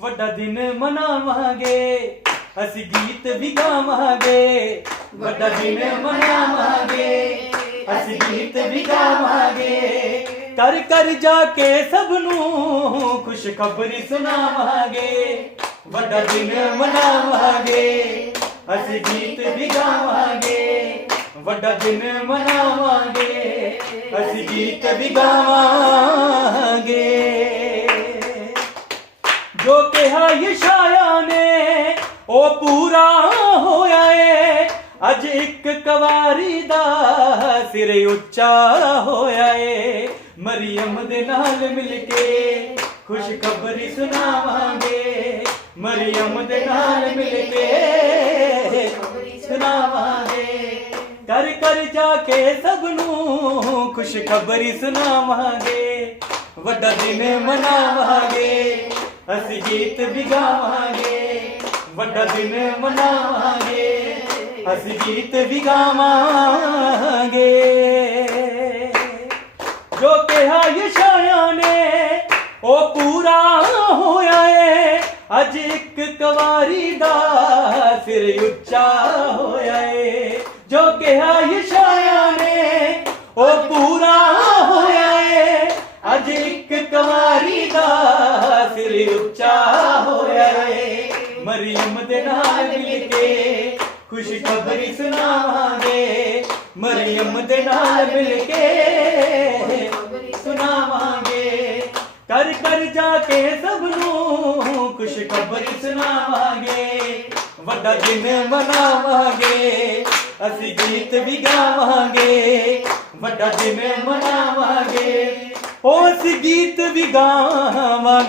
ਵੱਡਾ ਦਿਨ ਮਨਾਵਾਂਗੇ, ਅਸੀਂ ਗੀਤ ਵੀ ਗਾਵਾਂਗੇ। ਵੱਡਾ ਦਿਨ ਮਨਾਵਾਂਗੇ, ਅਸੀਂ ਗੀਤ ਵੀ ਗਾਵਾਂਗੇ। ਘਰ ਘਰ ਜਾ ਕੇ ਸਭ ਨੂੰ ਖੁਸ਼ਖਬਰੀ ਸੁਣਾਵਾਂਗੇ। ਵੱਡਾ ਦਿਨ ਮਨਾਵਾਂਗੇ, ਅਸੀਂ ਗੀਤ ਵੀ ਗਾਵਾਂਗੇ। ਵੱਡਾ ਦਿਨ ਮਨਾਵਾਂਗੇ, ਅਸੀਂ ਗੀਤ ਵੀ ਗਾਵਾਂਗੇ। ਜੋ ਕਿਹਾ ਯਸ਼ਾਇਆ ਨੇ ਉਹ ਪੂਰਾ ਹੋਇਆ ਏ। ਅੱਜ ਇੱਕ ਕਵਾਰੀ ਦਾ ਸਿਰ ਉੱਚਾ ਹੋਇਆ ਏ। ਮਰੀਮ ਦੇ ਨਾਲ ਮਿਲ ਕੇ ਖੁਸ਼ਖਬਰੀ ਸੁਣਾਵਾਂਗੇ। ਮਰੀਮ ਦੇ ਨਾਲ ਮਿਲ ਕੇ ਸੁਣਾਵਾਂਗੇ। ਘਰ ਘਰ ਜਾ ਕੇ ਸਭ ਨੂੰ ਖੁਸ਼ਖਬਰੀ ਸੁਣਾਵਾਂਗੇ। ਵੱਡਾ ਦਿਨ ਮਨਾਵਾਂਗੇ, ਅਸੀਂ ਗੀਤ ਵੀ ਗਾਵਾਂਗੇ। ਵੱਡਾ ਦਿਨ ਮਨਾਵਾਂਗੇ, ਅਸੀਂ ਗੀਤ ਵੀ ਗਾਵਾਂਗੇ। ਜੋ ਕਿਹਾ ਯਸ਼ਾਇਆ ਨੇ ਉਹ ਪੂਰਾ ਹੋਇਆ ਏ। ਅੱਜ ਇੱਕ ਕਵਾਰੀ ਦਾ ਸਿਰ ਉੱਚਾ ਹੋਇਆ ਏ। ਜੋ ਕਿਹਾ ਯਸ਼ਾਇਆ ਨੇ ਉਹ ਪੂਰਾ ਹੋਇਆ ਏ। ਅੱਜ ਇੱਕ ਕਵਾਰੀ ਦਾ ਸਿਰ ਉੱਚਾ ਹੋਇਆ ਏ। ਮਰੀਮ ਦੇ ਨਾਲ ਮਿਲ ਕੇ ਖੁਸ਼ਖਬਰੀ ਸੁਣਾਵਾਂਗੇ। ਮਰੀਮ ਦੇ ਨਾਲ ਮਿਲ ਕੇ ਸੁਣਾਵਾਂਗੇ। ਘਰ ਘਰ ਜਾ ਕੇ ਸਭ ਨੂੰ ਖੁਸ਼ਖਬਰੀ ਸੁਣਾਵਾਂਗੇ। ਵੱਡਾ ਦਿਨ ਮਨਾਵਾਂਗੇ, ਅਸੀਂ ਗੀਤ ਵੀ ਗਾਵਾਂਗੇ। ਵੱਡਾ ਦਿਨ ਮਨਾਵਾਂਗੇ, ਉਹ ਅਸੀਂ ਗੀਤ ਵੀ ਗਾਵਾਂਗੇ।